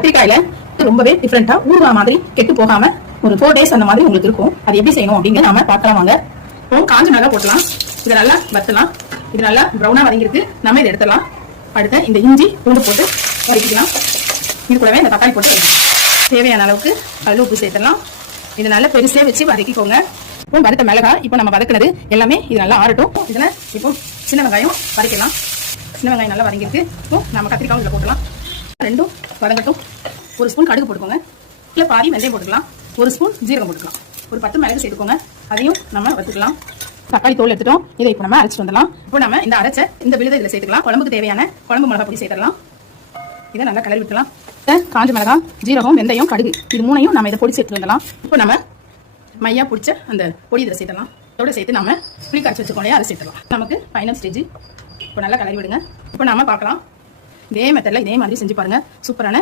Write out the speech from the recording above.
கத்திரிக்காயில ரொம்பவே டிஃபரெண்டா ஊறுகாய் மாதிரி கெட்டு போகாம ஒரு 4 days அந்த மாதிரி உங்களுக்கு இருக்கும். அது எப்படி செய்யணும் அப்படிங்கிற நாம பார்க்கலாம் வாங்க. இப்போ காஞ்ச மிளகாய் போட்டலாம். இதை நல்லா வத்தலாம். இது நல்லா ப்ரௌனா வதங்கிருக்கு. நம்ம இதை எடுத்துடலாம். அடுத்து இந்த இஞ்சி பூண்டு போட்டு வதக்கிக்கலாம். இது கூடவே இந்த தக்காளி போட்டு தேவையான அளவுக்கு கல் உப்பு சேர்த்துடலாம். இது நல்லா பெருசே வச்சு வதக்கிக்கோங்க. இப்போ வறுத்த மிளகாய் இப்போ நம்ம வதக்குனது எல்லாமே இது நல்லா ஆறட்டும். இதில் இப்போ சின்ன வெங்காயம் வதக்கலாம். சின்ன வெங்காயம் நல்லா வதங்கிருக்கு. இப்போ நம்ம கத்திரிக்காய் இதில் போட்டுக்கலாம். ரெண்டும் வதங்கட்டும். 1 ஸ்பூன் கடுகு போட்டுக்கோங்க. இல்லை பாதி வெந்தயம் போட்டுக்கலாம். 1 ஸ்பூன் ஜீரகம் போட்டுக்கலாம். ஒரு 10 மிளகு சேர்த்துக்கோங்க. அதையும் நம்ம வறுத்துக்கலாம். தக்காளி தோல் எடுத்துட்டோம். இதை இப்போ நம்ம அரைச்சிட்டு வந்துடலாம். இப்போ நம்ம இந்த அரைச்ச இந்த விழுதை இதில் சேர்த்துக்கலாம். குழம்புக்கு தேவையான குழம்பு மிளகாய் பொடி சேர்த்துடலாம். இதை நல்லா கிளறி விட்டுலாம். காஞ்ச மிளகாய், ஜீரகம், வெந்தயம், கடுகு இது 3ஐயும் நம்ம இதை பொடி சேர்த்து வந்துடலாம். இப்போ நம்ம மையா பிடிச்ச அந்த பொடி இதில் சேர்த்தலாம். இதோட சேர்த்து நம்ம புளி கரைச்சி வச்சுக்கோம் இல்லையா, அதை சேர்த்துடலாம். நமக்கு ஃபைனல் ஸ்டேஜ். இப்போ நல்லா கிளறி விடுங்க. இப்போ நாம பார்க்கலாம். இதே மெத்தடில் இதே மாதிரி செஞ்சு பாருங்க. சூப்பரான